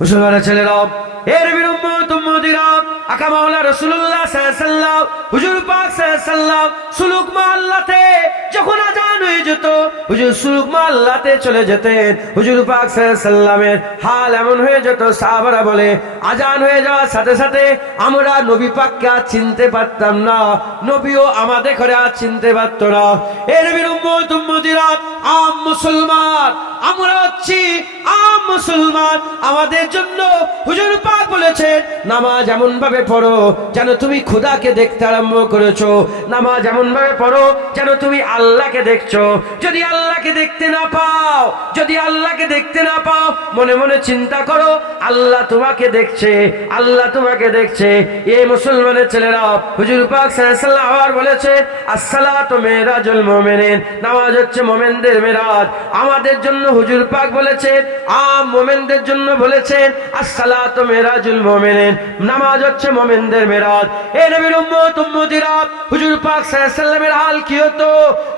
মুসলমানের ছেলেরা, এর বিরুম্মতিরা, আকা মাওলা রাসূলুল্লাহ সাল্লাল্লাহু আলাইহি ওয়াসাল্লাম, হুজুর পাক সাল্লাল্লাহু আলাইহি ওয়াসাল্লাম সুলুক মহল্লাতে যখন আজান হয়ে যেত, হুজুর সুলুক মহল্লাতে চলে যেতেন। হুজুর পাক সাল্লাল্লাহু আলাইহি ওয়াসাল্লামের হাল এমন হয়ে যেত, সাহাবারা বলে আজান হয়ে যাওয়ার সাথে সাথে আমরা নবী পাককে আর চিনতে পারতাম না, নবীও আমাদের ঘরে আর চিনতে পারত না। এর বিরুম্মতিরা, আম মুসলমান আমরা হচ্ছি, আম মুসলমান। আমাদের জন্য হুজুর পাক বলেছেন নামাজ এমন ভাবে পড়ো যেন তুমি খোদাকে দেখতে আরম্ভ করেছো, নামাজ এমন ভাবে পড়ো যেন তুমি আল্লাহকে দেখছো। যদি আল্লাহকে দেখতে না পাও, যদি আল্লাহকে দেখতে না পাও, মনে মনে চিন্তা করো আল্লাহ তোমাকে দেখছে, আল্লাহ তোমাকে দেখছে। এই মুসলমানের ছেলেরা, হুজুর পাক সাল্লাল্লাহু আলাইহি ওয়াসাল্লাম আবার বলেছে আসসালাতু মিরাজুল মুমিনিন, নামাজ হচ্ছে মুমিনদের মিরাজ। আমাদের জন্য হুজুর পাক বলেছেন, আম মুমিনদের জন্য বলেছেন আসসালাতু মিরাজুল মুমিনিন, নামাজ হচ্ছে মুমিনদের মিরাজ। এই নবীর উম্মতিরা, হুজুর পাক সাল্লাল্লাহু আলাইহি ওয়াসাল্লামের হাল কি হতো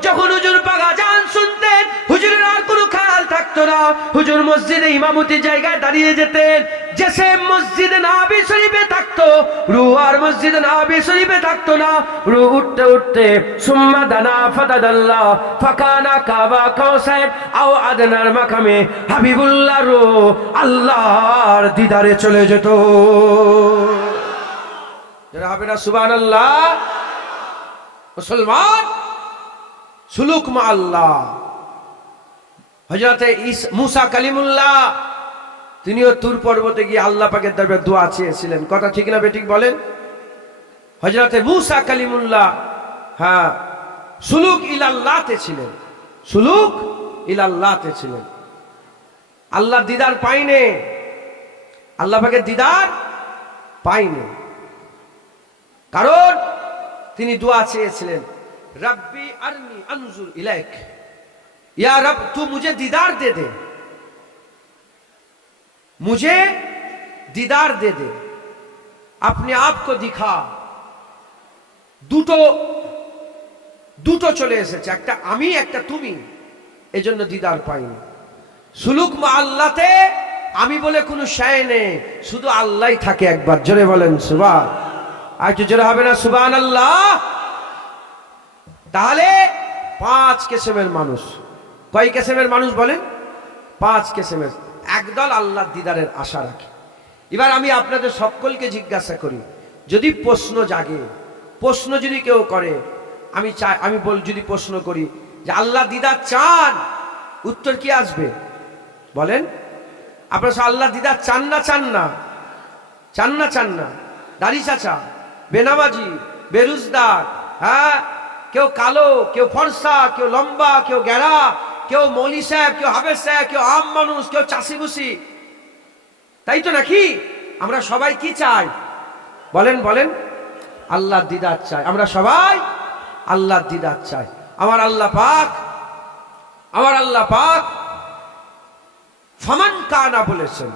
যখন হুজুর পাক আজান শুনতেন? হুজুরের আর কোনো খেয়াল থাকতো না, হুজুর মসজিদে ইমামতি জায়গায় দাঁড়িয়ে যেতেন। যে সে মসজিদে নববী শরীফে থাকতো, রু আর মসজিদে নববী শরীফে থাকতো না। রু উঠতে উঠতে সুম্মা দানা ফাতাদাল্লাহ ফাকানা কাবা কাউসাইন আও আদনার মাকামে হাবিবুল্লাহ রু আল্লাহর দিদারে চলে যেত। যারা হবে না সুবহানাল্লাহ। মুসলমান সুলুক মা আল্লাহ। হযরতে মুসা কালিমুল্লাহ তিনিও তুর পর্বতে গিয়ে আল্লাহ পাকের দরবারে দোয়া চেয়েছিলেন, কথা ঠিক না বেঠিক বলেন? হযরতে মুসা কালিমুল্লাহ হ্যাঁ সুলুক ইলাল্লাহতে ছিলেন, সুলুক ইলাল্লাহতে ছিলেন। আল্লাহ দিদার পাইনে, আল্লাহ পাকের দিদার পাইনে, কারণ তিনি দোয়া চেয়েছিলেন রব্বি আরনি আনজুর ইলাইক, या रब तू मुझे दीदार दे दे, मुझे दीदार दे दे, अपने आप को दिखा। দুটো দুটো চলে এসেছে, একটা আমি একটা তুমি, এজন্য দিদার পাইনি। সুলুক মা আল্লাহতে আমি বলে কোনো শায় নেই, শুধু আল্লাহই থাকে। একবার জোরে বলেন সুবহান, আর একটু জোরে হবে না সুবহানাল্লাহ? তাহলে 5 কিসমের মানুষ, কয় কিসমের মানুষ বলেন? 5 কিসমের। একদল আল্লাহর দিদারের আশা রাখে। এবার আমি আপনাদের সকলকে জিজ্ঞাসা করি, যদি প্রশ্ন জাগে, প্রশ্ন যদি কেউ করে, আমি চাই, আমি যদি প্রশ্ন করি যে আল্লাহ দিদার চান, উত্তর কি আসবে বলেন? আপনারা আল্লাহ দিদার চান না চান না? চান না চান না? দাড়ি চাচা, বেনামাজি, বেরুজদার, হ্যাঁ, কেউ কালো, কেউ ফর্সা, কেউ লম্বা, কেউ গেরা, কেউ মৌলী সাহেব, কেউ হাফেজ সাহেব, কেউ আম মানুষ, কেউ চাষি বুসি, তাই তো নাকি? আমরা সবাই কি চাই বলেন? বলেন আল্লাহর দিদার চাই। আমরা সবাই আল্লাহর দিদার চাই। আমার আল্লাহ পাক, আমার আল্লাহ পাক ফামান কানা বলেছেন।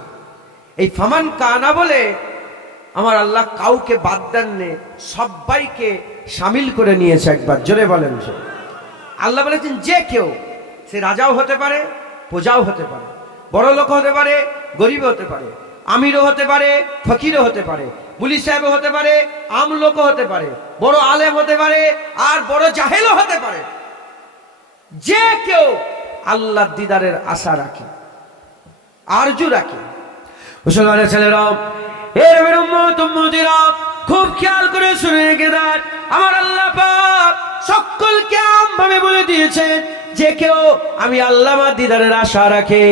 এই ফামান কানা বলে আমার আল্লাহ কাউকে বাদ দেননি, সবাইকে শামিল করে নিয়েছে। একবার জোরে বলেন। আল্লাহ বলেছেন যে কেউ, সে রাজাও হতে পারে, প্রজাও হতে পারে, বড় লোক হতে পারে, গরিব হতে পারে, আমিরও হতে পারে, ফকিরও হতে পারে, পুলিশ সাহেবও হতে পারে, আম লোকও হতে পারে, বড় আলেম হতে পারে, আর বড় জাহেলও হতে পারে। যে কেউ আল্লাহর দিদারের আশা রাখে, আরজু রাখে। মুসলমানের ছেলেরা, এর উম্মতিরা, খুব খেয়াল করে শুনে রেখে দেন, আমার আল্লাহ পাক সকলকে আমভাবে বলে দিয়েছেন যে কেউ আমি আল্লাহ দিদারের আশা রাখে,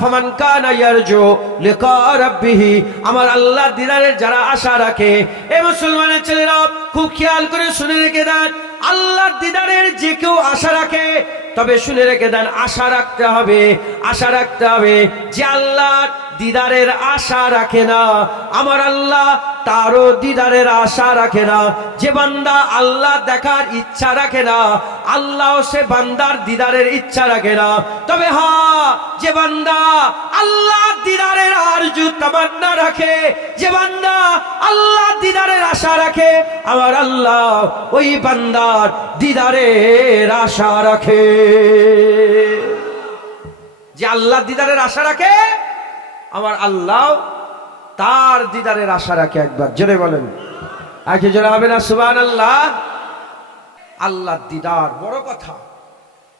ফামান কানা ইয়ারজু লিকা রাব্বিহি, আমার আল্লাহ দিদারের যারা আশা রাখে। এ মুসলমানের ছেলেরা, খুব খেয়াল করে শুনে রেখে দেন, আল্লাহর দিদারের যে কেউ আশা রাখে, তবে শুনে রেখে দেন, আশা রাখতে হবে, আশা রাখতে হবে। যে আল্লাহর দিদারের আশা রাখে না, আমার আল্লাহ তারও দিদারের আশা রাখে না। যে বান্দা আল্লাহ দেখার ইচ্ছা রাখে না, আল্লাহ সে বান্দার দিদারের ইচ্ছা রাখে না। তবে হ্যাঁ, যে বান্দা আল্লাহ দিদারের আরজু তামান্না রাখে, যে বান্দা আল্লাহ দিদারের আশা রাখে, আমার আল্লাহ ওই বান্দার দিদারের আশা রাখে। যে আল্লাহ দিদারের আশা রাখে, আমার আল্লাহ তার দিদারের আশা রাখে। একবার জোরে বলেন, আগে জোরে হবে না সুবহানাল্লাহ। আল্লাহর দিদার বড় কথা।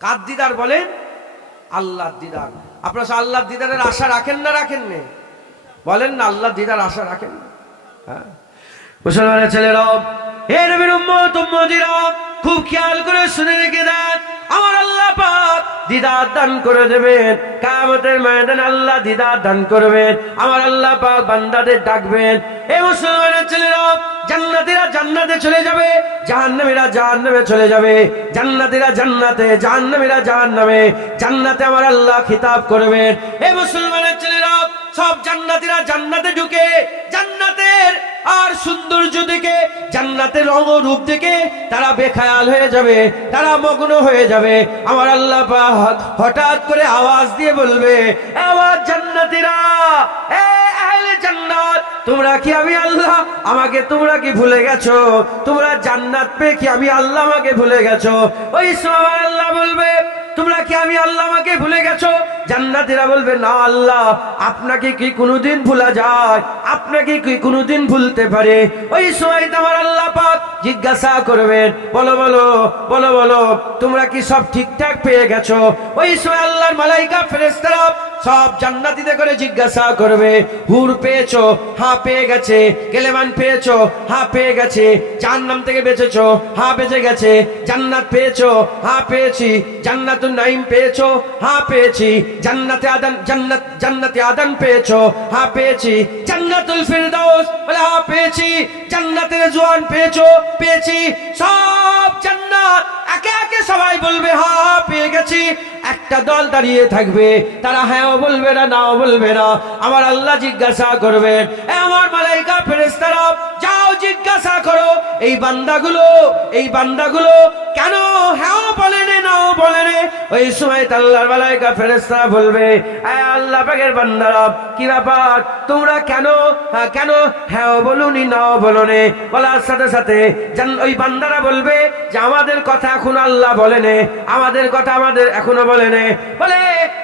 কার দিদার বলেন? আল্লাহর দিদার। আপনারা আল্লাহর দিদারের আশা রাখেন না রাখেন না? বলেন না, আল্লাহর দিদার আশা রাখেন না? হ্যাঁ, মুসলমানের ছেলেরা, হে নবীর উম্মত উম্মতিরা, খুব খেয়াল করে শুনে রেখে দেন, আমার আল্লাহ পাক দিদার দান করে দেবেন। কিয়ামতের ময়দানে আল্লাহ দিদার দান করবেন। আমার আল্লাহ পাক বান্দাদের ডাকবেন, হে মুসলমানের ছেলেরা, জান্নাতীরা জান্নাতে চলে যাবে, জাহান্নামীরা জাহান্নামে চলে যাবে। জান্নাতীরা জান্নাতে, জাহান্নামীরা জাহান্নামে। জান্নাতে আমার আল্লাহ খিতাব করবেন, হে মুসলমানের ছেলেরা, সব জান্নাতীরা জান্নাতে ঢুকে জান্নাতের আর সৌন্দর্য দেখে, জান্নাতের রং ও রূপ দেখে তারা বেখেয়াল হয়ে যাবে, তারা মগ্ন হয়ে যাবে। আমার আল্লাহ পাক হঠাৎ করে আওয়াজ দিয়ে বলবে, আওয়াজ জান্নাতীরা, এ আহলে জান্নাত, তোমরা কি আমি আল্লাহ আমাকে তোমরা কি ভুলে গেছো? তোমরা জান্নাত পেয়ে কি আমি আল্লাহ আমাকে ভুলে গেছো? ওই সময় আল্লাহ বলবে, তোমরা কি আমি আল্লাহ আমাকে ভুলে গেছো? জান্নাতীরা বলবে, না আল্লাহ, আপনাকে কি কোনোদিন ভুলা যায়? আপনাকে কি কোনোদিন ভুলতে পারে? ওই সময় আমার আল্লাহ পাক জিজ্ঞাসা করবেন, বলো বলো বলো বলো, তোমরা কি সব ঠিকঠাক পেয়ে গেছো? ওই সময় আল্লাহর মালাইকা ফেরেশতারা সব জান্নাতীদের করে জিজ্ঞাসা করবে, হুর পেয়েছো? হ্যাঁ পেয়ে গেছে। কেলেমান পেয়েছো? হ্যাঁ পেয়ে গেছে। জাহান্নাম থেকে বেঁচেছো? হ্যাঁ বেঁচে গেছে। জান্নাত পেয়েছো? হ্যাঁ পেয়েছি। জান্নাতুন নাঈম পেয়েছো? হ্যাঁ পেয়েছি। জান্নাতে আদন, জান্নাতে আদন পেয়েছো? হ্যাঁ পেয়েছি। জান্নাতুল ফিরদাউস, বলে হ্যাঁ পেয়েছি। জান্নাতের রিজওয়ান পেয়েছো? পেয়েছি। সব জান্নাত একে একে সবাই বলবে, হ্যাঁ পেয়ে গেছি। একটা দল দাঁড়িয়ে থাকবে, তারা হ্যাঁও বলবে না, নাও বলবে না। আমার আল্লাহ জিজ্ঞাসা করবেন, আমার মালাইকা ফেরেশতারা, যাও জিজ্ঞাসা করো এই বান্দাগুলো কেন হ্যাঁও বলেনে নাও বলেনে? ওই সময় আল্লাহর মালাইকা ফেরেশতারা বলবে, আল্লাহ পাকের বান্দারা, কি ব্যাপার, তোমরা কেন হ্যাঁও বলুনি নাও বলনে? বলার সাথে সাথে ওই বান্দারা বলবে যে আমাদের কথা এখন আল্লাহ বলেনে, আমাদের কথা আমাদের এখনো বলেনে। বলে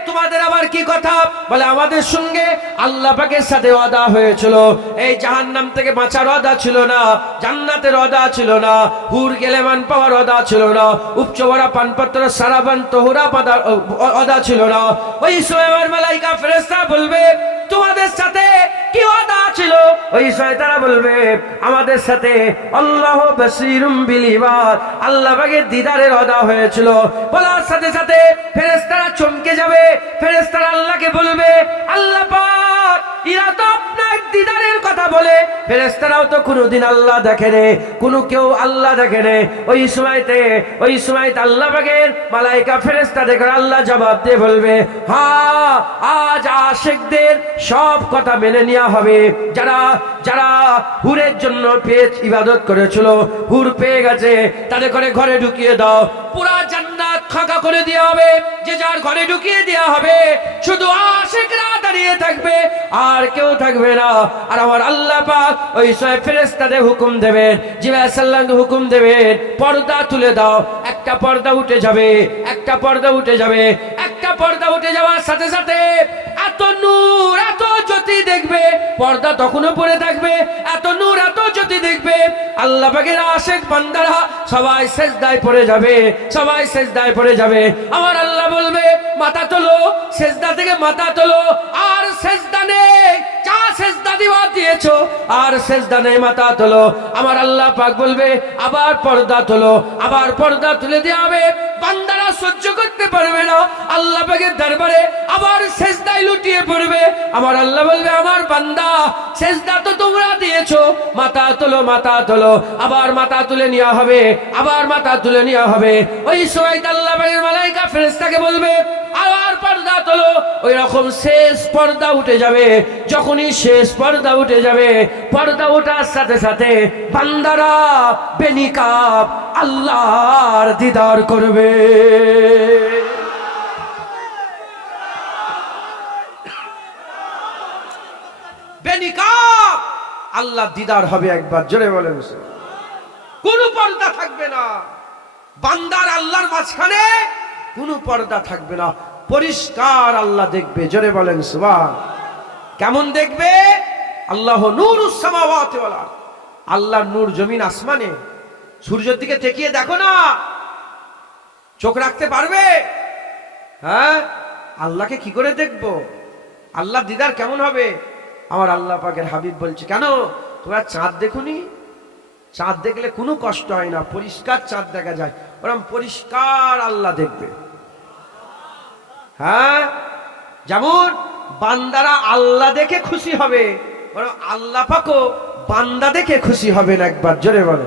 তোমাদের আবার কি কথা? বলে আমাদের সঙ্গে আল্লাহ পাকের সাথে ওয়াদা হয়েছিল, এই জাহান্নাম থেকে বাঁচার ওয়াদা ছিল না, জান্নাতের ওয়াদা ছিল না, হুর গেলেমান পাওয়ার ওয়াদা ছিল না, উপচবরা পানপত্র সারাবান তোহরা পাদার ওয়াদা ছিল না। ওই সময় আমার মালাইকা ফেরেশতা বলবে, তোমাদের সাথে কি ওয়াদা ছিল? ওই সময় তারা বলবে, আমাদের সাথে আল্লাহ বাসীরুম বিল ইবাদ, আল্লাহ পাকের দিদারের ওয়াদা হয়েছিল। বলার সাথে সাথে ফেরেশতারা চমকে যাবে। ফেরেশতারা আল্লাহকে বলবে, আল্লাহ পাক, এরা তো আপনার দিদারের কথা বলে, ফেরেশতারাও তো কোনোদিন আল্লাহ দেখেনি, কেউ আল্লাহ দেখেনি। ওই সময়তে আল্লাহ পাকের মালাইকা ফেরেশতা দেখে আল্লাহ জবাব দিয়ে বলবে, হ্যাঁ, আজ আশিকদের সব কথা মেনে নেওয়া হবে। যারা হুরের জন্য পেট ইবাদত করেছিল, হুর পেয়ে গেছে, তাদের করে ঘরে ঢুকিয়ে দাও। পুরা জান্নাত ফাঁকা করে দেওয়া হবে, যে যার ঘরে ঢুকিয়ে দেওয়া হবে। শুধু আশিকরা দাঁড়িয়ে থাকবে, আর কেউ থাকবে না। আর আমার আল্লাহ পাক ওই সময় ফেরেশতাদের হুকুম দেবেন, জিবরাইল সাল্লামকে হুকুম দেবেন, পর্দা তুলে দাও। একটা পর্দা উঠে যাবে, একটা পর্দা উঠে যাবে। একটা পর্দা উঠে যাওয়ার সাথে সাথে এত নূর, এত জ্যোতি দেখবে, পর্দা তখনও পড়ে থাকবে, এত নূর, এত জ্যোতি দেখবে। আল্লাহ পাকের আশিক বান্দারা সবাই সেজদায় পড়ে যাবে, সবাই সেজদায় পড়ে যাবে। আমার আল্লাহ বলবে, মাথা তোলো, সেজদা থেকে মাথা তোলো। আর সেজদা নেই, যা সেজদা দিয়েছো, আর সেজদা নেই, মাথা তোলো। আমার আল্লাহ পাক বলবে, আবার পর্দা তোলো, আবার পর্দা তুলে দেওয়া হবে। বান্দারা সহ্য করতে পারবে না, আল্লাহ পাকের দরবারে আবার সেজদায় লুটিয়ে পড়বে। আমার আল্লাহ বলবে, আমার বান্দা, সেজদা তো তোমরা দিয়েছো, মাথা তোলো, মাথা তোলো। আবার মাথা তুলে নেওয়া হবে, আবার মাথা তুলে নেওয়া হবে। ওই সময় আল্লাহ পাকের মালাইকা ফেরেশতাকে বলবে, আবার পর্দা তোলো। ওই রকম শেষ পর্দা উঠে যাবে। যখনই শেষ পর্দা উঠে যাবে, পর্দা ওঠার সাথে সাথে বান্দারা বেনিকাব আল্লাহর দিদার করবে। বেনিকাব আল্লাহর দিদার হবে। একবার জোরে বলেন, কোনো পর্দা থাকবে না। বান্দার আল্লাহর মাঝখানে কোনো পর্দা থাকবে না, পরিষ্কার আল্লাহ দেখবে। জোরে বলেন সুবহান। কেমন দেখবে? আল্লাহ নূরুস সামাওয়াতি ওয়াল আরদ, আল্লাহর নূর জমিন আসমানে। সূর্যের দিকে তাকিয়ে দেখো না, চোখ রাখতে পারবে? হ্যাঁ, আল্লাহকে কি করে দেখবো? আল্লাহ দিদার কেমন হবে? আমার আল্লাহ পাকের হাবিব বলছে, কেন তোমরা চাঁদ দেখুনি? চাঁদ দেখলে কোনো কষ্ট হয় না, পরিষ্কার চাঁদ দেখা যায়, ওরকম পরিষ্কার আল্লাহ দেখবে। হ্যাঁ, যেমন বান্দারা আল্লাহ দেখে খুশি হবে, বরং আল্লাহ পাকও বান্দা দেখে খুশি হবেন। একবার জোরে বলো,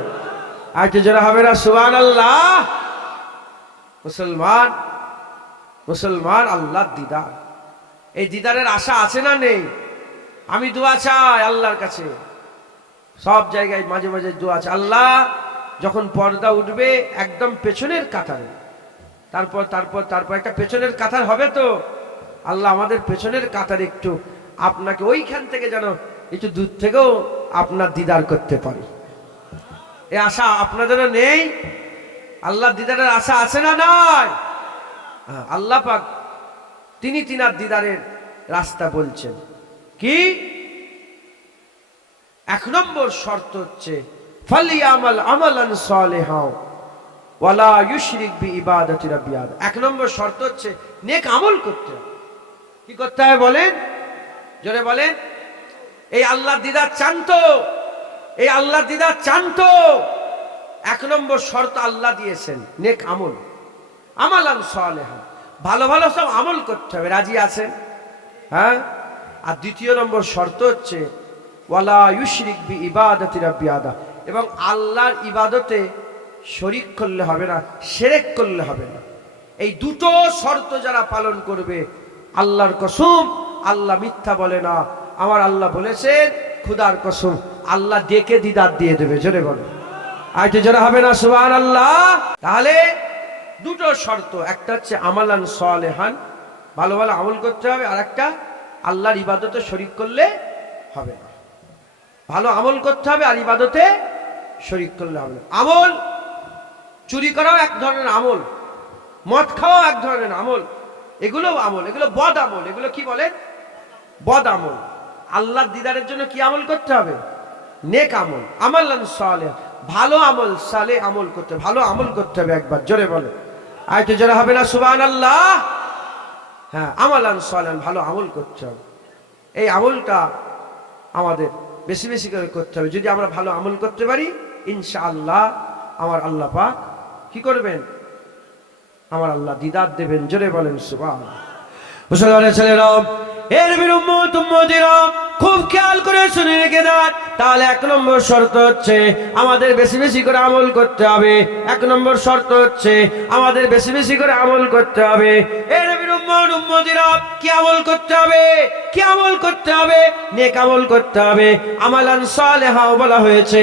আর কি জোরে হবে না সুবহানাল্লাহ? মুসলমান মুসলমান আল্লাহর দিদার, এই দিদারের আশা আছে না নেই? আমি দোয়া চাই আল্লাহর কাছে, সব জায়গায় মাঝে মাঝে দোয়া চাই, আল্লাহ যখন পর্দা উঠবে একদম পেছনের কাতারে, তারপর তারপর তারপর একটা পেছনের কাতার হবে, তো আল্লাহ আমাদের পেছনের কাতারে একটু আপনাকে ওইখান থেকে যেন একটু দূর থেকেও আপনার দিদার করতে পারি, এই আশা আপনাদেরও নেই? আল্লাহ দিদারের আশা আছে না নাই? আল্লাহ পাক তিনি তিনার দিদারের রাস্তা বলছেন কি? 1 নম্বর শর্ত হচ্ছে ফালিয়ামাল আমালান সালিহাও ওয়ালা ইউশরিক বিইবাদাতি রাব্বি আহাদ। 1 নম্বর শর্ত হচ্ছে নেক আমল করতে হবে। কি করতে হবে বলেন? জোরে বলেন। এই আল্লাহর দিদার চান তো? এই আল্লাহর দিদার চান তো? 1 নম্বর শর্ত আল্লাহ দিয়েছেন নেক আমল, আমালান সালিহা, ভালো ভালো সব আমল করতে হবে। রাজি আছেন? হ্যাঁ। আর 2 নম্বর শর্ত হচ্ছে ওয়ালা ইউশরিক বিইবাদাতি রাব্বি আহাদ, এবং আল্লাহর ইবাদতে শরীক করলে হবে না, শিরক করলে হবে না। এই 2টো শর্ত যারা পালন করবে, আল্লাহর কসম আল্লাহ মিথ্যা বলে না। আমার আল্লাহ বলেছেন, খুদার কসম আল্লাহ ডেকে দিদার দিয়ে দেবে। জোরে বলো, আর কি জোরে হবে না সুবহানাল্লাহ? তাহলে 2টো শর্ত, একটা হচ্ছে আমালান সালেহান, ভালো ভালো আমল করতে হবে, আর একটা আল্লাহর ইবাদতে শরীক করলে হবে না। ভালো আমল করতে হবে আর ইবাদতে শরীক করলে হবে না। আমল, চুরি করাও এক ধরনের আমল, মদ খাওয়াও এক ধরনের আমল, এগুলোও আমল, এগুলো বদ আমল। এগুলো কি বলেন? বদ আমল। আল্লাহর দিদারের জন্য কি আমল করতে হবে? নেক আমল, আমালান সালেহ, ভালো আমল, সালে আমল করতে, ভালো আমল করতে হবে। একবার জোরে বলে, আর একটু জোরে হবে না সুবহানাল্লাহ? হ্যাঁ, আমালান সালেহ, ভালো আমল করতে হবে। এই আমলটা আমাদের বেশি বেশি করে করতে হবে। যদি আমরা ভালো আমল করতে পারি, ইনশাআল্লাহ আমার আল্লাহ পাক কি করবেন? আমার আল্লাহ দিদার দেবেন। জোরে বলেন সুবহানাল্লাহ। মুসলমানের ছেলেরা, এর বিরুম্মত উম্মতিরা খুব খেয়াল করে শুনে রেখে দেন। তাহলে 1 নম্বর শর্ত হচ্ছে আমাদের বেশি বেশি করে আমল করতে হবে। 1 নম্বর শর্ত হচ্ছে আমাদের বেশি বেশি করে আমল করতে হবে। এর বিরুম্মত উম্মতিরা কি আমল করতে হবে? কি আমল করতে হবে? নেক আমল করতে হবে। আমালান সালেহাও বলা হয়েছে,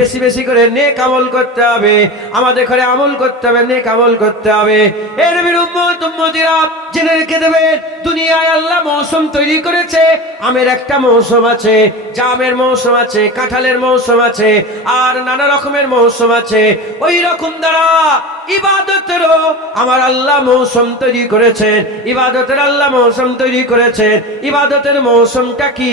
বেশি বেশি করে নেক আমল করতে হবে। আমাদের ঘরে আমল করতে হবে, নেক আমল করতে হবে। এর বিরুম্মত উম্মতিরা জেনে রেখে দেবেন, দুনিয়ায় আল্লাহ মৌসুম তৈরি করেছে। আমের একটা মৌসুম আছে, জামের মৌসুম আছে, কাঁঠালের মৌসুম আছে, আর নানা রকমের মৌসুম আছে। ওই রকম দ্বারা ইবাদতেরও আমার আল্লাহ মৌসুম তৈরি করেছেন। ইবাদতের আল্লাহ মৌসুম তৈরি করেছেন। ইবাদতের মৌসুমটা কি?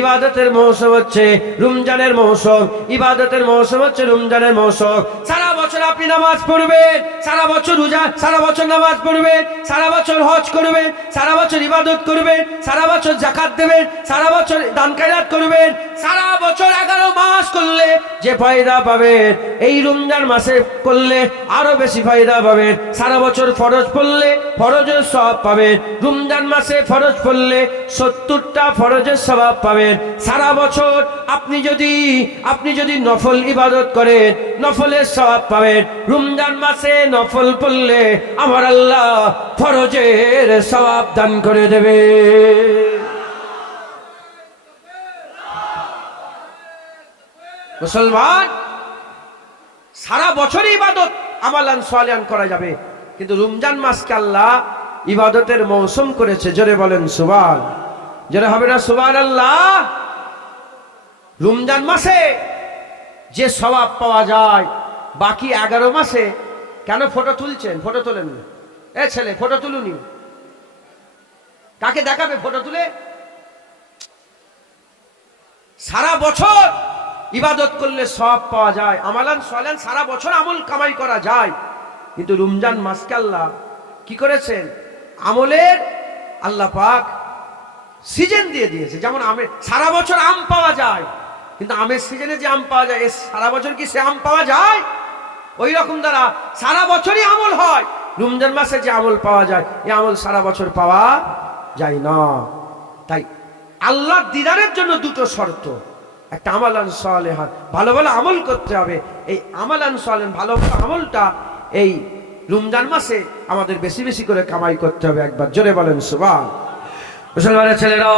ইবাদতের মৌসুম হচ্ছে রমজানের মৌসুম। ইবাদতের মৌসুম হচ্ছে রমজানের মৌসুম। সারা বছর আপনি নামাজ পড়বেন, সারা বছর রোজা, সারা বছর নামাজ পড়বেন, সারা বছর হজ করবেন, সারা বছর ইবাদত করবেন, সারা বছর যাকাত দেবেন, সারা বছর দান খয়রাত করবেন, সারা বছর 11 মাস করলে যে ফায়দা পাবেন, এই রমজান মাসে করলে আরো বেশি ফায়দা পাবেন। সারা বছর ফরজ পড়লে ফরজের সওয়াব পাবেন। রমজান মাসে ফরজ পড়লে 70টা ফরজের সওয়াব পাবেন। সারা বছর আপনি যদি নফল ইবাদত করেন, নফলের সওয়াব পাবেন। রমজান মাসে নফল পড়লে আমার আল্লাহ ফরজের সওয়াব দান করে দেবে। মুসলমান, সারা বছর ইবাদত আমালান সালিহান করা যাবে, কিন্তু রমজান মাসকে আল্লাহ ইবাদতের মৌসুম করেছে। জোরে বলেন সুবহান, জোরে হবে না সুবহানাল্লাহ? রমজান মাসে যে সওয়াব পাওয়া যায়, বাকি 11 মাসে কেন ফটো তুলছেন? ফটো তোলেন না। এ ছেলে, ফটো তুলুনি। কাকে দেখাবে ফটো তুলে? সারা বছর ইবাদত করলে সওয়াব পাওয়া যায়, আমালান সালেহান সারা বছর আমল কামাই করা যায়। কিন্তু রমজান মাসকে আল্লাহ কি করেছেন, আমলের আল্লাহ পাক সিজন দিয়ে দিয়েছে। যেমন আমের সারা বছর আম পাওয়া যায়, কিন্তু আমের সিজনে যে আম পাওয়া যায়, সারা বছর কি সে আম পাওয়া যায়? ওই রকম দ্বারা সারা বছরই আমল হয়, রমজান মাসে যে আমল পাওয়া যায় এই আমল সারা বছর পাওয়া যায় না। তাই আল্লাহর দিদারের জন্য দুটো শর্ত, একটা আমালান সালেহান, ভালো ভালো আমল করতে হবে। এই আমালান সালেহান ভালো ভালো আমলটা এই রমজান মাসে আমাদের বেশি বেশি করে কামাই করতে হবে। একবার জোরে বলেন সুবহান। মুসলমানের ছেলেরা,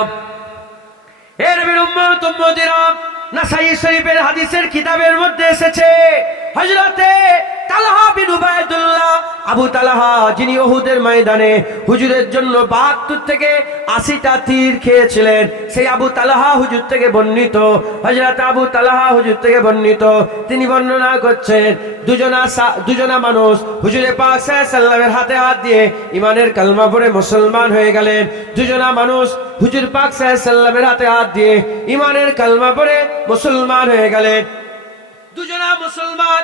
এর উম্মত উম্মতিরা, নাসাই শরীফের হাদিসের কিতাবের মধ্যে এসেছে হযরতে তালহা বিন উবাইদুল্লাহ, আবু তালহা, যিনি উহুদের ময়দানে হুজুরের জন্য ৭২ থেকে ৮০টা তীর খেয়েছিলেন, সেই আবু তালহা হুজুর থেকে বর্ণিত, হযরত আবু তালহা হুজুর থেকে বর্ণিত, তিনি বর্ণনা করছেন দুজনা মানুষ হুজুরে পাক সাল্লাল্লাহু আলাইহি ওয়াসাল্লামের হাতে হাত দিয়ে ঈমানের কালমা পড়ে মুসলমান হয়ে গেলেন। দুজনা মানুষ হুজুর পাক সাল্লাল্লাহু আলাইহি ওয়াসাল্লামের হাতে হাত দিয়ে ঈমানের কালমা পড়ে মুসলমান হয়ে গেলেন। দুজনা মুসলমান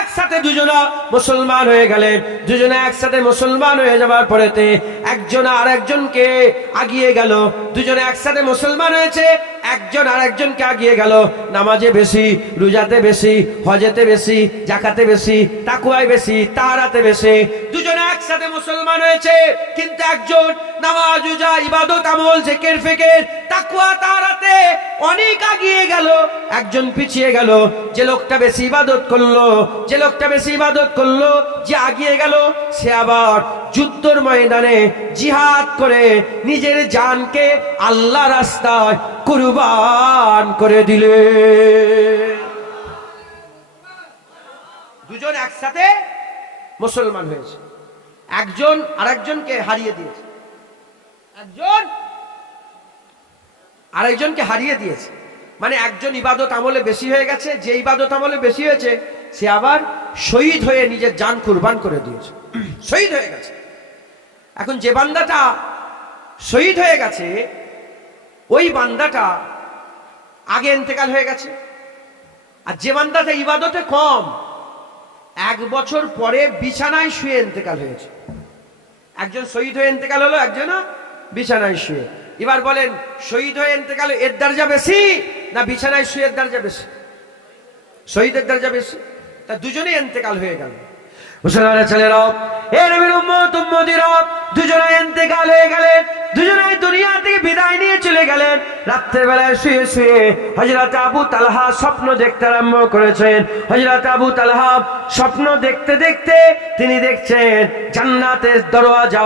একসাথে, দুজনা মুসলমান হয়ে গেলেন। দুজনে একসাথে মুসলমান হয়ে যাবার পরেতে একজন আর একজনকে আগিয়ে গেল। দুজনে একসাথে মুসলমান হয়েছে, একজন আর একজনকে আগিয়ে গেল। নামাজে বেশি, রোজাতে বেশি, হজেতে বেশি, যাকাতে বেশি, তাকওয়ায় বেশি, তাহারাতে বেশি। দুজনে একসাথে মুসলমান হয়েছে, কিন্তু একজন নামাজ, রোজা, ইবাদত, আমল, জিকির, ফিকির, তাকওয়া, তাহারাতে অনেক আগিয়ে গেল, একজন পিছিয়ে গেল। যে লোকটা বেশি ইবাদত করলো, যে লোকটা বেশি ইবাদত করলো, যে আগিয়ে গেল, সে আবার যুদ্ধের ময়দানে জিহাদ করে নিজের জানকে আল্লাহ রাস্তায় কুরবান করে দিলে। দুজন একসাথে মুসলমান হয়েছে, একজন আরেকজনকে হারিয়ে দিয়েছে, একজন আরেকজনকে হারিয়ে দিয়েছে। মানে একজন ইবাদত আমলে বেশি হয়ে গেছে, যে ইবাদত আমলে বেশি হয়েছে সে আবার শহীদ হয়ে নিজের জান কুরবান করে দিয়েছে, শহীদ হয়ে গেছে। এখন যে বান্দাটা শহীদ হয়ে গেছে, ওই বান্দাটা আগে ইন্তেকাল হয়ে গেছে। আর যে বান্দাটা ইবাদতে কম, 1 বছর পরে বিছানায় শুয়ে ইন্তেকাল হয়েছে। একজন শহীদ হয়ে ইন্তেকাল হলো, একজন বিছানায় শুয়ে। এবার বলেন, শহীদ হয়ে ইন্তেকাল এর দরজা বেশি না বিছানায় শুয়ের দরজা বেশি? শহীদের দরজা বেশি। তা দুজনেই ইন্তেকাল হয়ে গেল। মুসলমানের ছেলেরা, এ নবীর উম্মত উম্মতিরা, দুজনে ইন্তেকাল হয়ে গেলেন, দুজনে দুনিয়া থেকে বিদায় নিয়ে চলে গেলেন। রাত্রের বেলায় শুয়ে শুয়ে হযরত আবু তালহা স্বপ্ন দেখতে আরম্ভ করেছেন। হযরত আবু তালহা স্বপ্ন দেখতে দেখতে তিনি দেখছেন জান্নাতের দরওয়াজা,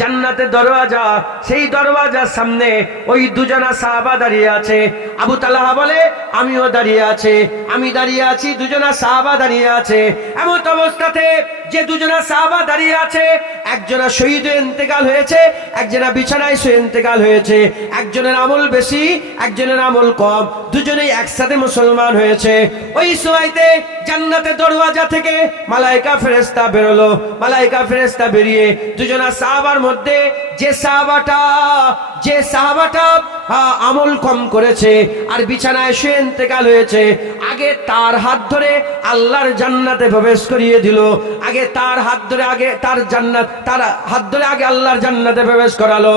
জান্নাতের দরওয়াজা, সেই দরওয়াজার সামনে ওই দুজনা সাহাবা দাঁড়িয়ে আছে। আবু তালহা বলে, আমিও দাঁড়িয়ে আছি, আমি দাঁড়িয়ে আছি, দুজনা সাহাবা দাঁড়িয়ে আছে। এমন অবস্থাতে যে দুজনা সাহাবা দাঁড়িয়ে আছে, একজনা শহীদ হয়ে ইন্তেকাল হয়েছে, একজনা বিছানায় শুয়ে ইন্তেকাল হয়েছে। একজনের আমল বেশি, একজনের আমল কম, দুজনেই একসাথে মুসলমান হয়েছে। ওই সময়তে জান্নাতের দরওয়াজা থেকে মালায়েকা ফেরেশতা বেরোলো। মালায়েকা ফেরেশতা বেরিয়ে দুজনা সাহাবার মধ্যে যে সাহাবাটা আমল কম করেছে আর বিছানায় শুয়ে ইন্তেকাল হয়েছে, আগে তার হাত ধরে আল্লাহর জান্নাতে প্রবেশ করিয়ে দিল। আগে তার হাত ধরে, আগে তার জান্নাত, তার হাত ধরে আগে আল্লাহর জান্নাতে প্রবেশ করালো।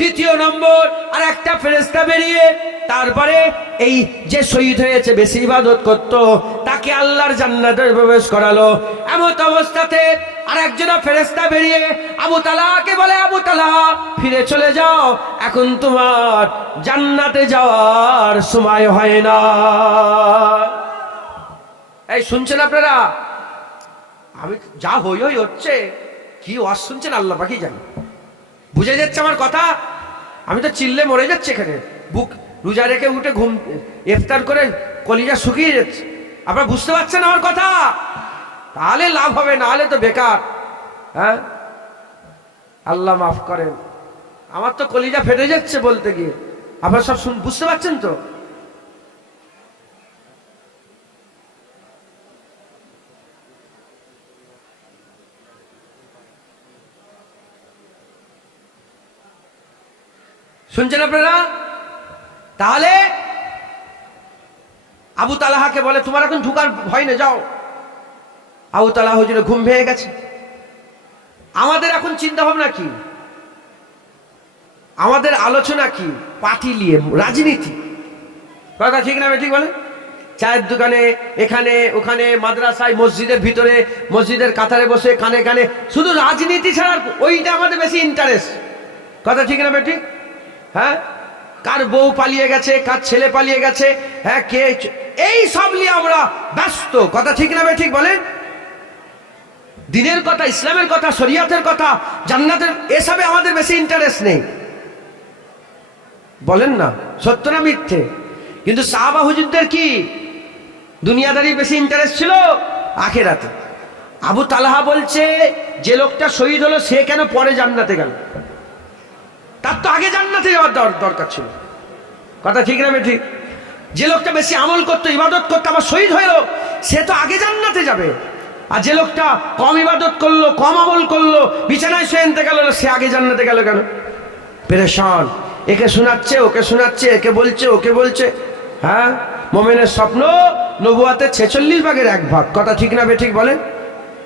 দ্বিতীয় নম্বর আর একটা ফেরেশতা বেরিয়ে তারপরে এই যে শহীদ হয়েছে, বেশি ইবাদত করত, তাকে আল্লাহর জান্নাতে প্রবেশ করালো। এমন অবস্থাতে আর একজনা ফেরেশতা বেরিয়ে আবু তালহাকে বলে, আবু তালহা ফিরে চলে যাও, এখন তোমার জান্নাতে যাওয়ার সময় হয় না। এই শুনছেন আপনারা? আমি যা হই হচ্ছে, কি ওয়াজ শুনছেন আল্লাহ পাকই জানে। বুঝে যাচ্ছে আমার কথা? আমি তো চিল্লে মরে যাচ্ছে এখানে, বুক রোজা রেখে উঠে ঘুম ইফতার করে কলিজা শুকিয়ে যাচ্ছে। আপনারা বুঝতে পারছেন আমার কথা? তাহলে লাভ হবে, না হলে তো বেকার। হ্যাঁ, আল্লাহ মাফ করেন, আমার তো কলিজা ফেটে যাচ্ছে বলতে গিয়ে। আপনারা সব বুঝতে পারছেন তো? শুনছেন আপনারা? তাহলে আবু তালহাকে বলে তোমার এখন ঢুকার ভয় না, যাও। আবু তালহা হুজুরের ঘুম ভেঙে গেছে। আমাদের এখন চিন্তা ভাবনা কি, আমাদের আলোচনা কি? পার্টি নিয়ে, রাজনীতি। কথা ঠিক না ঠিক বলে? চায়ের দোকানে, এখানে ওখানে, মাদ্রাসায়, মসজিদের ভিতরে, মসজিদের কাতারে বসে কানে কানে শুধু রাজনীতি ছাড়া ওইটা আমাদের বেশি ইন্টারেস্ট। কথা ঠিক না বেটি? হ্যাঁ, কার বউ পালিয়ে গেছে, কার ছেলে পালিয়ে গেছে, হ্যাঁ কে, এই সব নিয়ে আমরা ব্যস্ত। কথা ঠিক না ঠিক বলেন? দিনের কথা, ইসলামের কথা, শরিয়াতের কথা, জান্নাতের, এসবে আমাদের বেশি ইন্টারেস্ট নেই। বলেন না সত্য না মিথ্যে? কিন্তু সাহাবা হুজুরদের কি দুনিয়াদারি বেশি ইন্টারেস্ট ছিল? আখিরাতে। আবু তালহা বলছে যে লোকটা শহীদ হলো সে কেন পরে জান্নাতে গেল? তার তো আগে জান্নাতে যাওয়ার দরকার ছিল। কথা ঠিক না ঠিক? যে লোকটা বেশি আমল করতো, ইবাদত করতো, আবার শহীদ হলো, সে তো আগে জান্নাতে যাবে। আর যে লোকটা কম ইবাদত করলো, কম আমল করলো, বিছানায় শুয়ে গেল, সে আগে জান্নাতে গেল কেন? পেরেশান। একে শোনাচ্ছে, ওকে শোনাচ্ছে, একে বলছে, ওকে বলছে। হ্যাঁ, মোমেনের স্বপ্ন নবুয়াতে 46 ভাগের 1 ভাগ। কথা ঠিক না ঠিক বলেন?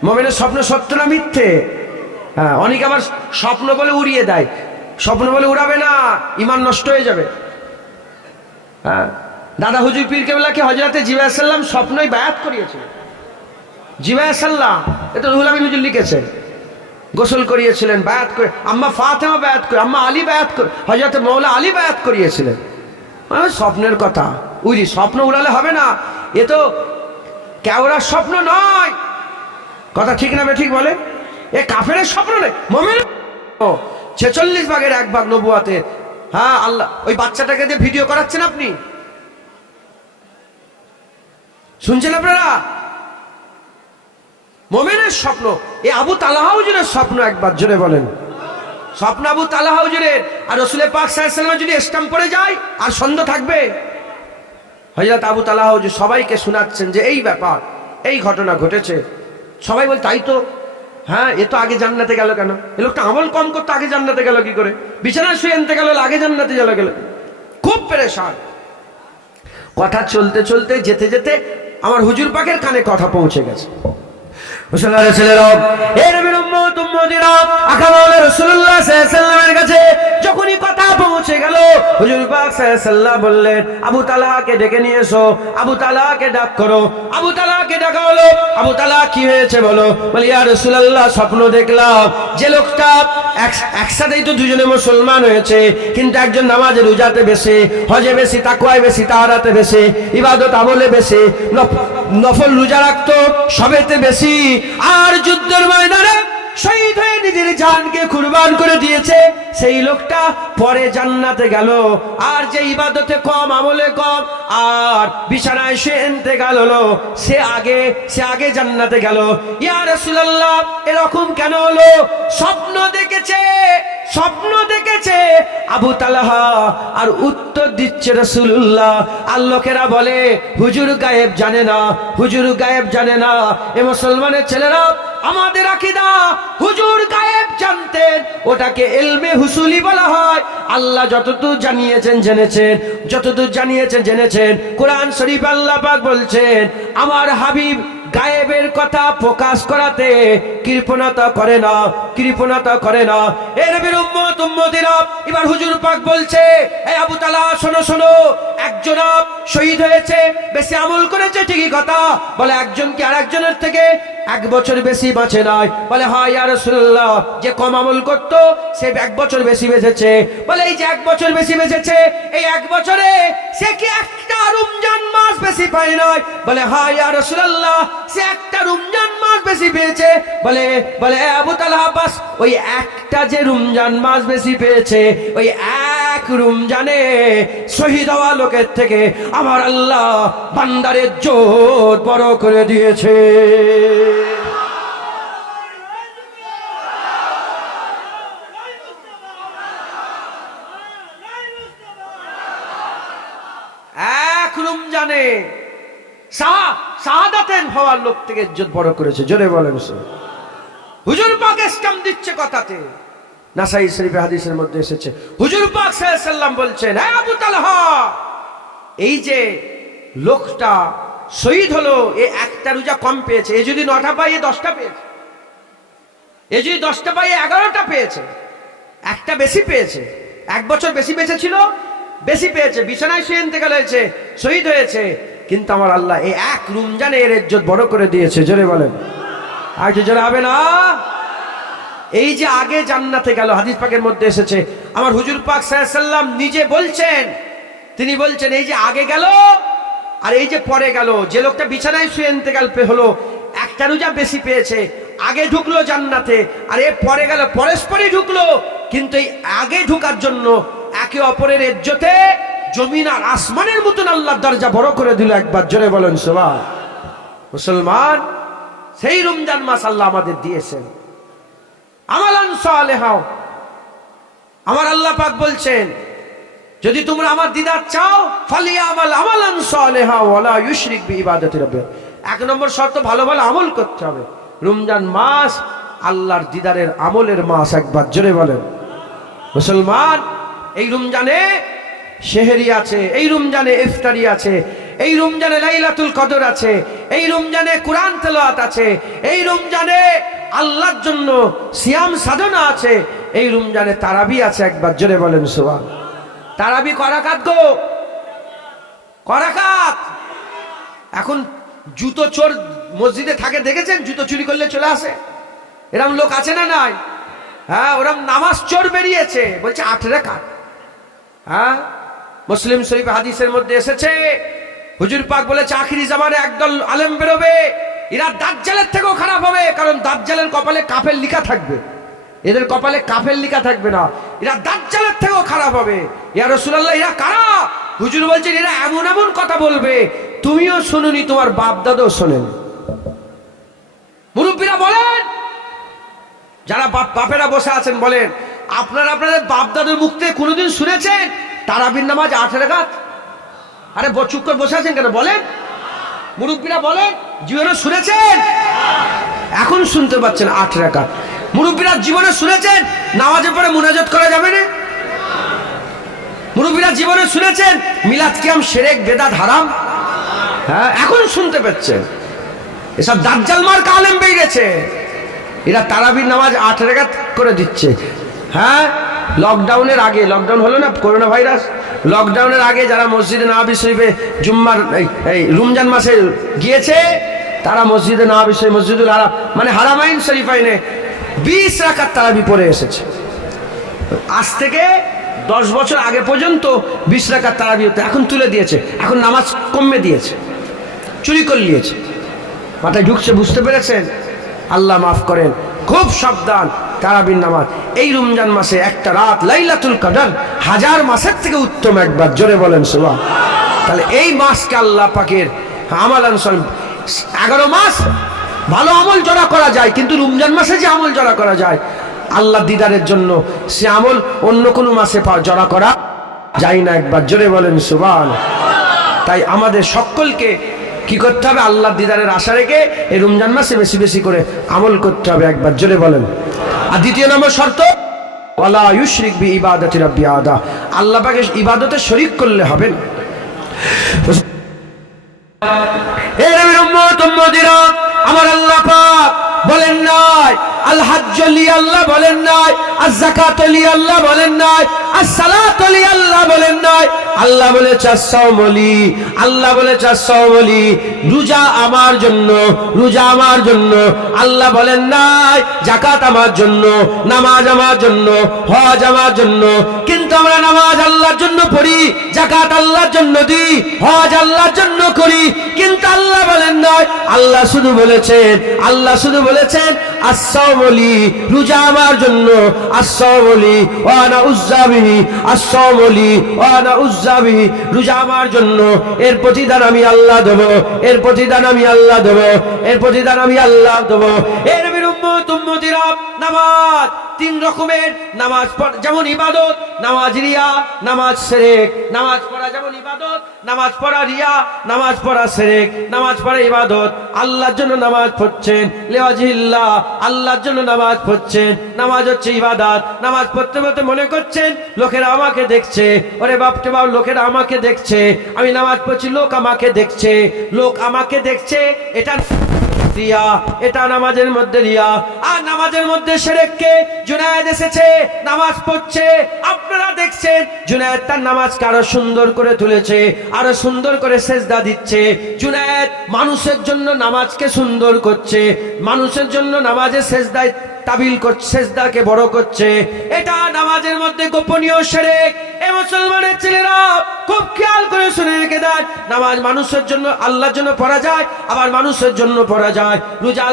মোমেনের স্বপ্ন সত্য না মিথ্যে? হ্যাঁ, অনেকে আবার স্বপ্ন বলে উড়িয়ে দেয়। স্বপ্ন বলে উড়াবে না, ইমান নষ্ট হয়ে যাবে। হ্যাঁ, দাদা হুজুর পীর কেবলাকে হযরতে জিবরাইল আলাইহিস সালাম স্বপ্নই বায়াত করিয়েছিলেন। জিবরাইল আলাইহিস সালাম, এটা রুহুল আমিন হুজুর লিখেছেন, গোসল করিয়েছিলেন, বায়াত করে। আম্মা ফাতেমা বায়াত করে, আম্মা আলী বায়াত করে, হযরত মাওলা আলী বায়াত করিয়েছিলেন। মানে স্বপ্নের কথা উড়ি, স্বপ্ন উড়ালে হবে না। এ তো কেওড়ার স্বপ্ন নয়। কথা ঠিক না ঠিক বলে? এ কাফেরের স্বপ্ন নয়, মুমিন। 46 ভাগের 1 ভাগ নবুয়াতে। হ্যাঁ, আল্লাহ ওই বাচ্চাটাকে দিয়ে ভিডিও করাচ্ছেন, আপনি শুনছেন? আপনারা মুমিনের স্বপ্ন। এ আবু তালহা হুজুরের স্বপ্ন, একবার জোরে বলেন। স্বপ্ন আবু তালহা হুজুরের। আর রাসূল পাক সাল্লাল্লাহু আলাইহি ওয়াসাল্লাম যদি স্ট্যাম্প পড়ে যায় আর সন্দেহ থাকবে? হযরত আবু তালহা হুজুর সবাইকে শোনাচ্ছেন যে এই ব্যাপার, এই ঘটনা ঘটেছে। সবাই বল তাই তো। হ্যাঁ, এ তো আগে জান্নাতে গেল কেন? এ লোকটা আমল কম করতে আগে জান্নাতে গেল কি করে? বিছানায় শুয়ে আনতে গেল, আগে জান্নাতে গেল। খুব পেরেশান। কথা চলতে চলতে যেতে যেতে আমার হুজুর পাকের কানে কথা পৌঁছে গেছে। মুসলমানের ছেলেরা, এ নবীর উম্মত উম্মতিরা, আকা মাওলা রাসূলুল্লাহ সাল্লাল্লাহু আলাইহি ওয়াসাল্লামের কাছে যখনই কথা পৌঁছে গেল, হুজুর পাক সাল্লাল্লাহু আলাইহি ওয়াসাল্লাম বললেন, আবু তালহাকে ডেকে নিয়ে এসো, আবু তালহাকে ডাক করো। আবু তালহাকে ডাকা হলো। আবু তালহা কি হয়েছে বলো? বলে ইয়া রাসূলুল্লাহ, স্বপ্ন দেখলাম যে লোকটা একসাথেই তো দুজনে মুসলমান হয়েছে, কিন্তু একজন নামাজে রোজাতে বেশি, হজে বেশি, তাকওয়ায় বেশি, তাহারাতে বেশি, ইবাদত আমলে বেশি, নফল রোজা রাখতো সবেতে বেশি, আর যুদ্ধের ময়দানে শহীদ হয়ে নিজের জানকে কুরবান করে দিয়েছে। সেই লোকটা পরে জান্নাতে গেল। আর যে ইবাদতে কম, আমলে কম, আর বিছানায় শুয়ে গেল, সে আগে জান্নাতে গেল। ইয়া রাসূলুল্লাহ, এরকম কেন হলো? স্বপ্ন দেখেছে আবু তালহা। আর উত্তর দিচ্ছে রাসূলুল্লাহ। আর লোকেরা বলে হুজুর গায়েব জানে না, হুজুর গায়েব জানে না। এ মুসলমানের ছেলেরা, আমাদের আকীদা হুজুর গায়েব জানতেন, ওটাকে ইলমে হুসুলি বলা হয়। আল্লাহ যতদূর জানিয়েছেন জেনেছেন, যতদূর জানিয়েছেন জেনেছেন। কোরআন শরীফ আল্লাহ পাক বলছেন, আমার হাবিব গায়েবের কথা প্রকাশ করাতে কৃপণতা করে না। এ নবীর উম্মত উম্মতিরা, এবার হুজুর পাক বলছে, এই আবু তালহা শোনো, একজন শহীদ হয়েছে, বেশি আমল করেছে ঠিকই কথা। বলে একজন কি আরেকজনের থেকে 1 বছর বেশি বাঁচে নাই? বলে হ্যাঁ ইয়া রাসূলুল্লাহ, যে কম আমল করতো সে 1 বছর বেশি বেঁচেছে। বলে এই যে 1 বছর বেশি বেঁচেছে, এই 1 বছরে সে কি একটা রমজান মাস বেশি পায় নাই? বলে হ্যাঁ ইয়া রাসূলুল্লাহ, সে একটা রমজান মাস বেশি পেয়েছে। বলে আবু তালহা, বাস ওই একটা যে রমজান মাস বেশি পেয়েছে, ওই 1 রমজানে শহীদ হওয়া লোকের থেকে আমার আল্লাহ বান্দারের ইজ্জত বড় করে দিয়েছে। রমজানে শাহাদাতের হওয়ার লোক থেকে ইজ্জত বড় করেছে। জোরে বলেন। হুজুর পাক স্ট্যাম্প দিচ্ছে কথাতে। নাসাই শরীফে হাদিসের মধ্যে এসেছে, হুজুর পাক সাল্লাল্লাহু আলাইহি ওয়াসাল্লাম বলছেন, হে আবু তালহা, এই যে লোকটা শহীদ হলো, এ একটা রোজা কম পেয়েছে। এ যদি 9টা পায়, এ 10টা পেয়েছে। এ যদি 10টা পায়, 11টা পেয়েছে। একটা বেশি পেয়েছে, 1 বছর বেশি বেঁচে ছিল, বেশি পেয়েছে, বিছানায় শুয়ে ইন্তেকাল হয়েছে, শহীদ হয়েছে। কিন্তু আমার আল্লাহ এই এক রমজানে এর ইজ্জত বড় করে দিয়েছে। জোরে বলেন, আর কি জোরে হবে না? এই যে আগে জান্নাতে গেল, হাদিস পাকের মধ্যে এসেছে, আমার হুজুর পাক সাল্লাল্লাহু আলাইহি সাল্লাম নিজে বলছেন, তিনি বলছেন এই যে আগে গেল আর এই যে পরে গেল, যে লোকটা বিছানায় শুয়ে ইন্তেকাল হলো, একটা রোজা বেশি পেয়েছে, আগে ঢুকলো জান্নাতে, আর এ পরে গেল, পরস্পরই ঢুকলো। কিন্তু এই আগে ঢুকার জন্য একে অপরের ইজ্জতে জমিন আর আসমানের মতন আল্লাহর দরজা বড় করে দিল। একবার জোরে বলেন সুবহান। মুসলমান, সেই রমজান মাস আল্লাহ আমাদের দিয়েছেন। আমালান সালেহা, আমার আল্লাহ পাক বলছেন, যদি তোমরা আমার দিদার চাও, ফালিয়ামাল আমালান সালেহা ওয়ালা ইউশরিক বিইবাদাতি রাব্বিহ। 1 নম্বর শর্ত, ভালো ভালো আমল করতে হবে। রমজান মাস আল্লাহর দিদারের আমলের মাস। একবার জোরে বলেন মুসলমান, এই রমজানে সেহরি আছে, এই রমজানে ইফতারি আছে, এই রমজানে লাইলাতুল কদর আছে, এই রমজানে কোরআন তেলাওয়াত আছে, এই রমজানে আল্লাহর জন্য সিয়াম সাধনা আছে, এই রমজানে তারাবি আছে। একবার জোরে বলেন সুবহান। তারাবি করাকাত গো, করাকাত। এখন জুতো চোর মসজিদে থাকে, দেখেছেন? জুতো চুরি করলে চলে আসে, এরকম লোক আছে না নাই? হ্যাঁ, ওরকম নামাজ চোর বেরিয়েছে, বলছে 8 রাকাত। হ্যাঁ, মুসলিম শরীফ হাদিসের মধ্যে এসেছে, হুজুর পাক বলেছে আখিরি জামানে একদল আলেম বেরোবে, এরা দাজ্জালের থেকেও খারাপ হবে, কারণ দাজ্জালের কপালে কাফের লিখা থাকবে, এদের কপালে কাফের লিখা থাকবে না। এরা দাজ্জালের থেকেও খারাপ হবে। ইয়া রাসূলুল্লাহ, এরা কারা? হুজুর বলছেন এরা এমন এমন কথা বলবে তুমিও শুনুনি, তোমার বাপ দাদাও শোনেন। মুরব্বীরা বলেন, যারা বাপেরা বসে আছেন বলেন, আপনারা আপনাদের বাপ দাদুর মুখ থেকে কোনোদিন শুনেছেন তারাবির নামাজ 8 রাকাত? আরে চুপ করে বসে আছেন কেন? বলেন, মুরব্বীরা বলেন, জীবনে শুনেছেন? এখন শুনতে পাচ্ছেন 8 রাকাত। মুরব্বীরা জীবনে শুনেছেন নামাজের পরে মুনাজাত করা যাবে না? মুরব্বীরা জীবনে শুনেছেন মিলাদ কিয়াম শিরক বেদাত হারাম? হ্যাঁ, এখন শুনতে পাচ্ছেন। এসব দাজ্জাল মার্কা আলেম বেরিয়ে গেছে, এরা তারাবির নামাজ 8 রাকাত করে দিচ্ছে। হ্যাঁ, লকডাউনের আগে, লকডাউন হলো না, করোনা ভাইরাস, লকডাউনের আগে যারা মসজিদে নববী শরীফে জুম্মার এই রমজান মাসে গিয়েছে, তারা মসজিদে নববী শরীফ, মসজিদুল হারাম মানে হারামাইন শরীফাইনে 20 রাকাত তারাবি পড়ে এসেছে। আজ থেকে 10 বছর আগে পর্যন্ত 20 রাকাত তারাবি হতো, এখন তুলে দিয়েছে, এখন নামাজ কমে দিয়েছে, চুরি করে নিয়েছে। মাথায় ঢুকছে, বুঝতে পেরেছেন? আল্লাহ মাফ করেন, খুব সাবধান। তারাবির নামাজ এই রমজান মাসে একটা রাত লাইলাতুল কদর 1000 মাসের থেকে উত্তম। একবার জোরে বলেন সুবহান। তাহলে এই মাসকে আল্লাহ পাকের আমালান 11 মাস ভালো আমল জড়া করা যায়, কিন্তু রমজান মাসে যে আমল জড়া করা যায় আল্লাহ দিদারের জন্য, সে আমল অন্য কোনো মাসে জড়া করা যায় না। একবার জোরে বলেন সুবহান। তাই আমাদের সকলকে কি করতে হবে? আল্লাহ দিদারের আশা রেখে এই রমজান মাসে বেশি বেশি করে আমল করতে হবে। একবার জোরে বলেন। আর 2 নম্বর শর্ত, ওয়ালা ইউশরিক বিইবাদাতি রাব্বি আদা, আল্লাহ পাকের ইবাদতে শরীক করলে হবে না। এ নবীর উম্মত উম্মতিরা, আমার আল্লাহ পাক বলেন নাই আল হজ্জ লি, আল্লাহ বলেন নাই আজ যাকাত লি, আল্লাহ বলেন নাই আস সালাত লি, আল্লাহ বলেন নাই। আল্লাহ বলেছে আস-সাওম লি, আল্লাহ বলেছে আস-সাওম লি, রোজা আমার জন্য, রোজা আমার জন্য। আল্লাহ বলেন নাই যাকাত আমার জন্য, নামাজ আমার জন্য, হজ আমার জন্য। কিন্তু আমরা নামাজ আল্লাহর জন্য পড়ি, যাকাত আল্লাহর জন্য দিই, হজ আল্লাহর জন্য করি, কিন্তু আল্লাহ বলেন নাই। আল্লাহ শুধু বলেছেন, আল্লাহ শুধু বলেছেন আস-সাওম লি, রোজা আমার জন্য, আস-সাওম লি ওয়া আনা উযযা বিহি, আস-সাওম লি ওয়া আনা উযযা বিহি, রোজা আমার জন্য, এর প্রতিদান আমি আল্লাহ দেব, এর প্রতিদান আমি আল্লাহ দেব, এর প্রতিদান আমি আল্লাহ দেব। এর নবীর উম্মত উম্মতিরা, নামাজ তিন রকমের নামাজ যেমন ইবাদত, নামাজ রিয়া, নামাজ শিরক। নামাজ পড়া যেমন ইবাদত, নামাজ পড়া রিয়া, নামাজ পড়া শিরক। নামাজ পড়া ইবাদত, আল্লাহর জন্য নামাজ পড়ছেন, লিওয়াজিল্লাহ, আল্লাহর জন্য নামাজ পড়ছেন। নামাজ হচ্ছে ইবাদত। নামাজ পড়তে পড়তে মনে করছেন লোকেরা আমাকে দেখছে, ওরে বাপরে বাপ, লোকেরা আমাকে দেখছে, আমি নামাজ পড়ছি, লোক আমাকে দেখছে, লোক আমাকে দেখছে, এটা রিয়া, এটা নামাজের মধ্যে রিয়া। আর নামাজের মধ্যে শিরককে জুনায়েদ এসেছে, নামাজ পড়ছে, আপনারা দেখছেন জুনায়েদ তার নামাজকে আরো সুন্দর করে তুলেছে, আরো সুন্দর করে সেজদা দিচ্ছে। জুনায়েদ মানুষের জন্য নামাজকে সুন্দর করছে, মানুষের জন্য নামাজের সেজদায় তাবিল করছে, সেজদাকে বড় করছে। এটা নামাজের মধ্যে গোপনীয় শিরক। এই মুসলমানের ছেলেরা খুব খেয়াল করে শুনে রেখে দেন, নামাজ মানুষের জন্য, আল্লাহর জন্য পড়া যায়, আবার মানুষের জন্য পড়া যায়। রোজা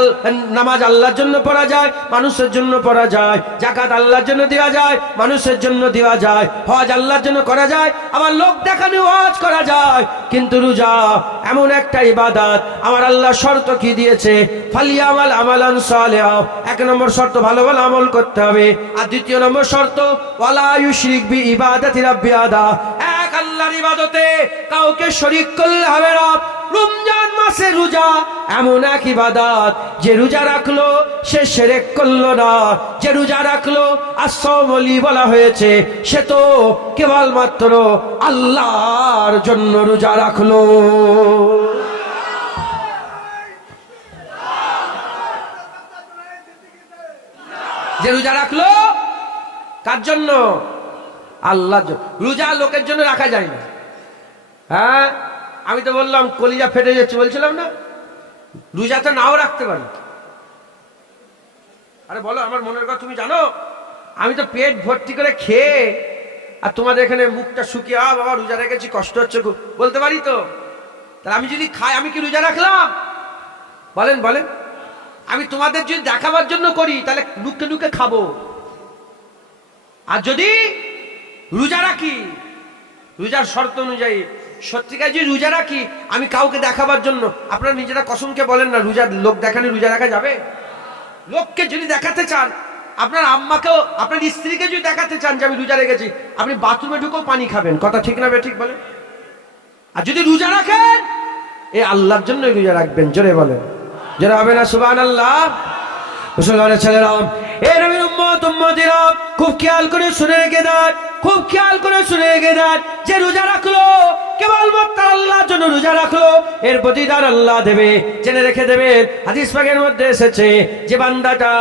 নামাজ আল্লাহর জন্য পড়া যায়, মানুষের জন্য পড়া যায়। যাকাত আল্লাহর জন্য দেওয়া যায়, মানুষের জন্য দেওয়া যায়। হজ আল্লাহর জন্য করা যায়, আবার লোক দেখানো হজ করা যায়। কিন্তু রোজা এমন একটা ইবাদত, আমার আল্লাহ শর্ত কি দিয়েছে, ফালিয়ামাল আমালান সালিহা। এক নম্বর শর্ত, ভালো ভালো আমল করতে হবে। আর দ্বিতীয় নম্বর শর্ত, ওয়ালা ইউশরিক বি ইবাদাতি রাব্বি আদা, এক আল্লাহর ইবাদতে কাউকে শরীক করলে হবে না। রমজান মাসে রোজা এমন এক ইবাদত, যে রোজা রাখলো সে শিরক করলো না, যে রোজা রাখলো, as-সাওমলি বলা হয়েছে, সে তো কেবলমাত্র আল্লাহর জন্য রোজা রাখলো। যে রোজা রাখলো কার জন্য? আল্লাহর জন্য। রোজা লোকের জন্য রাখা যায় না। হ্যাঁ, আমি তো বললাম কলিজা ফেটে যাচ্ছে, বলছিলাম না, রোজা তো নাও রাখতে পারি। আরে বলো, আমার মনের কথা তুমি জানো, আমি তো পেট ভর্তি করে খেয়ে, আর তোমাদের এখানে মুখটা শুকিয়ে, বাবা রোজা রেখেছি, কষ্ট হচ্ছে খুব, বলতে পারি তো? তাহলে আমি যদি খাই, আমি কি রোজা রাখলাম? বলেন বলেন। আমি তোমাদের যদি দেখাবার জন্য করি, তাহলে নুকে নুকে খাবো। আর যদি রোজা রাখি, রোজার শর্ত অনুযায়ী সত্যিকার যদি রোজা রাখি, আমি কাউকে দেখাবার জন্য, আপনারা নিজেরা কসমকে বলেন না, রোজা লোক দেখালে রোজা রাখা যাবে? লোককে যদি দেখাতে চান, আপনার আম্মাকেও, আপনার স্ত্রীকে যদি দেখাতে চান যে আমি রোজা রেখেছি, আপনি বাথরুমে ঢুকেও পানি খাবেন। কথা ঠিক না ঠিক বলেন? আর যদি রোজা রাখেন, এ আল্লাহর জন্যই রোজা রাখবেন। জোরে বলেন, জোরে হবে না সুবহানাল্লাহ? মুসলমানের ছেলেরা, এ নবীর উম্মত উম্মতিরা, খুব খেয়াল করে শুনে রেখে দেন, খুব খেয়াল করে শুনে রেখে দেন, যে রোজা রাখলো কেবলমাত্র আল্লাহর জন্য রোজা রাখলো, এর প্রতিদান আল্লাহ দেবে। জেনে রেখে দেবেন, হাদিস পাকের মধ্যে এসেছে, যে বান্দাটা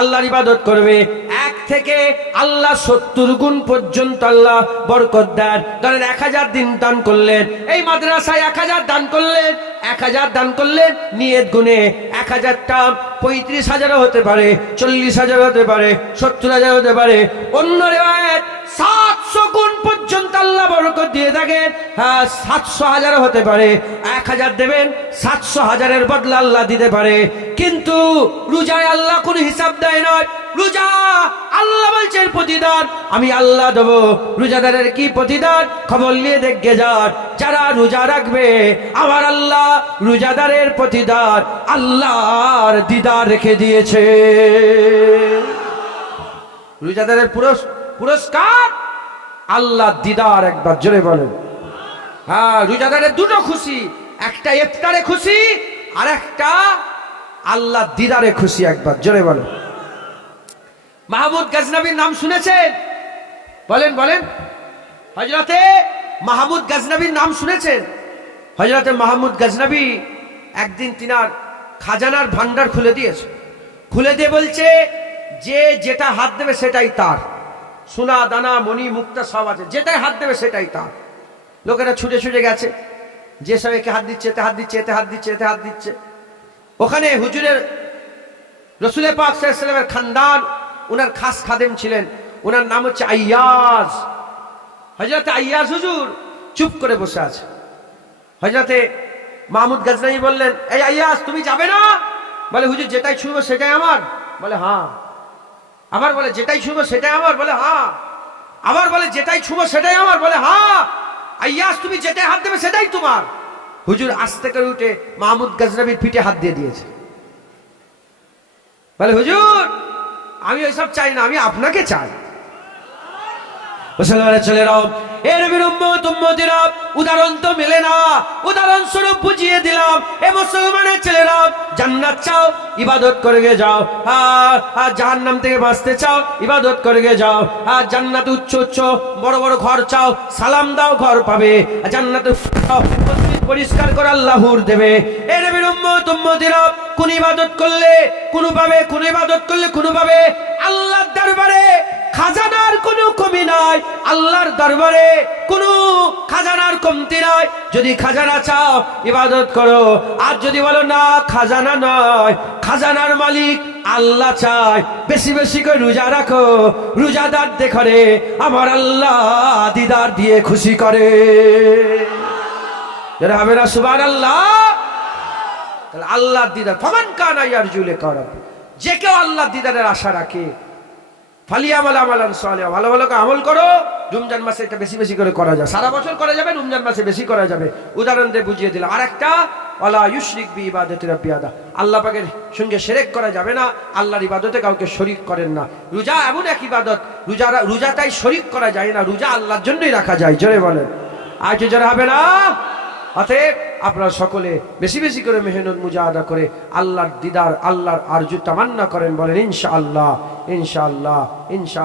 আল্লাহর ইবাদত করবে, 1 থেকে আল্লাহ 70 গুণ পর্যন্ত আল্লাহ বরকত দেন। ধরেন 1000 দিন দান করলেন, এই মাদ্রাসায় 1000 দান করলেন, 1000 দান করলেন, নিয়ত গুণে 1000টা 35,000 হতে পারে, 40,000 হতে পারে, 70,000 হতে পারে। অন্য রিওয়ায়াত 700 গুণ পর্যন্ত আল্লাহ বরকত দিয়ে থাকেন। হ্যাঁ, 700,000 হতে পারে। 1000 দেবেন, 700,000-এর বদলা আল্লাহ দিতে পারে। কিন্তু রোজায় আল্লাহ কোনো হিসাব দেয় নয়। রোজা আল্লাহ বলছেন প্রতিদান আমি আল্লাহ দেব। রোজাদারের কি প্রতিদান? খবর নিয়ে দেখে যান, যারা রোজা রাখবে আমার আল্লাহ রোজাদারের প্রতিদান আল্লাহর দিদার রেখে দিয়েছে। রোজাদারের পুরস্কার আল্লাহ দিদার। একবার জোরে বলেন। হ্যাঁ, রোজাদারের দুটো খুশি, একটা ইফতারে খুশি, আর একটা আল্লাহ দিদারে খুশি। একবার জোরে বলেন। মাহমুদ গজনবীর নাম শুনেছেন? বলেন বলেন। হযরতে মাহমুদ গজনবীর নাম শুনেছেন? হযরতে মাহমুদ গজনবী একদিন তিনার খাজানার ভান্ডার খুলে দিয়েছে। খুলে দিয়ে বলছে, যে যেটা হাত দেবে সেটাই তার। সোনা দানা মণি মুক্তা সব আছে, যেটাই হাত দেবে সেটাই তার। লোকেরা ছুটে ছুটে গেছে, যে সব একে হাত দিচ্ছে, এতে হাত দিচ্ছে, এতে হাত দিচ্ছে, এতে হাত দিচ্ছে। ওখানে হুজুরের রসুল পাক সাল্লাল্লাহু আলাইহি ওয়াসাল্লামের খানদান, উনার খাস খাদেম ছিলেন, উনার নাম হচ্ছে আইয়াজ। হযরতে আইয়াজ হুজুর চুপ করে বসে আছে। হযরতে মাহমুদ গজনবী বললেন, এই আইয়াজ তুমি যাবে না? বলে, হুজুর যেটাই ছুঁবো সেটাই আমার। বলে, হ্যাঁ। আবার বলে, যেটাই ছুঁবো সেটাই আমার। বলে, হ্যাঁ। আবার বলে, যেটাই ছুঁবো সেটাই আমার। বলে, হ্যাঁ। আইয়াজ তুমি যেটাই হাত দেবে সেটাই তোমার। হুজুর আস্তে করে উঠে মাহমুদ গজনবীর পিঠে হাত দিয়ে দিয়েছে। বলে, হুজুর আমি ওইসব চাই না, আমি আপনাকে চাই। মুসলমানের ছেলেরাও, এর উম্মতিরা, উদাহরণ তো মেলে না, উদাহরণ স্বরূপ বুঝিয়ে দিলাম। এ মুসলমানের ছেলেরা, জান্নাত চাও, ইবাদত করে গে যাও। আর জাহান্নাম থেকে বাঁচতে চাও, ইবাদত করে গে যাও। আর জান্নাতে উচ্চ উচ্চ বড় বড় ঘর চাও, সালাম দাও, ঘর পাবে। জান্নাতে পরিষ্কার করে আল্লাহ হুর দেবে। এ নবীর উম্মতিরা, কোন ইবাদত করলে কোন পাবে, কোন ইবাদত করলে কোন পাবে। আল্লাহর দরবারে খাজানার কোনো কমি নাই, আল্লাহর দরবারে কোনো খাজানার কমতি নাই। যদি খাজানা চাও, ইবাদত করো। আর যদি বলো না, খাজানা নয়, খাজানার মালিক আল্লাহ চায়, বেশি বেশি করে রোজা রাখো। রোজাদার দেখরে আমার আল্লাহ দিদার দিয়ে খুশি করে। যারা হবে না সুবহানাল্লাহ, তাহলে আল্লাহর দিদার, ফামান কানা ইয়ারজু লিকা রাব্বি, যে কেউ আল্লাহর দিদারের আশা রাখে, ফালিয়ামাল আমালান সালিহা, ভালো ভালো আমল করো। রমজান মাসে এটা বেশি বেশি করে করা যায়, সারা বছর করা যাবে, রমজান মাসে বেশি করা যাবে। উদাহরণ দিয়ে বুঝিয়ে দিলাম। আর একটা, ওয়ালা ইউশরিক বি ইবাদাতি রাব্বি আহাদা, আল্লাহ পাকের সঙ্গে শিরক করা যাবে না, আল্লাহর ইবাদতে কাউকে শরীক করেন না। রোজা এমন এক ইবাদত, রোজাটাই শরীক করা যায় না, রোজা আল্লাহর জন্যই রাখা যায়। জোরে বলেন, আজ যারা হবে না। অতএব আপনারা সকলে বেশি বেশি করে মেহনত মুজাহাদা করে আল্লাহর দিদার, আল্লাহর আরজু তামান্না করেন। বলেন ইনশাআল্লাহ, ইনশাআল্লাহ, ইনশাআল্লাহ।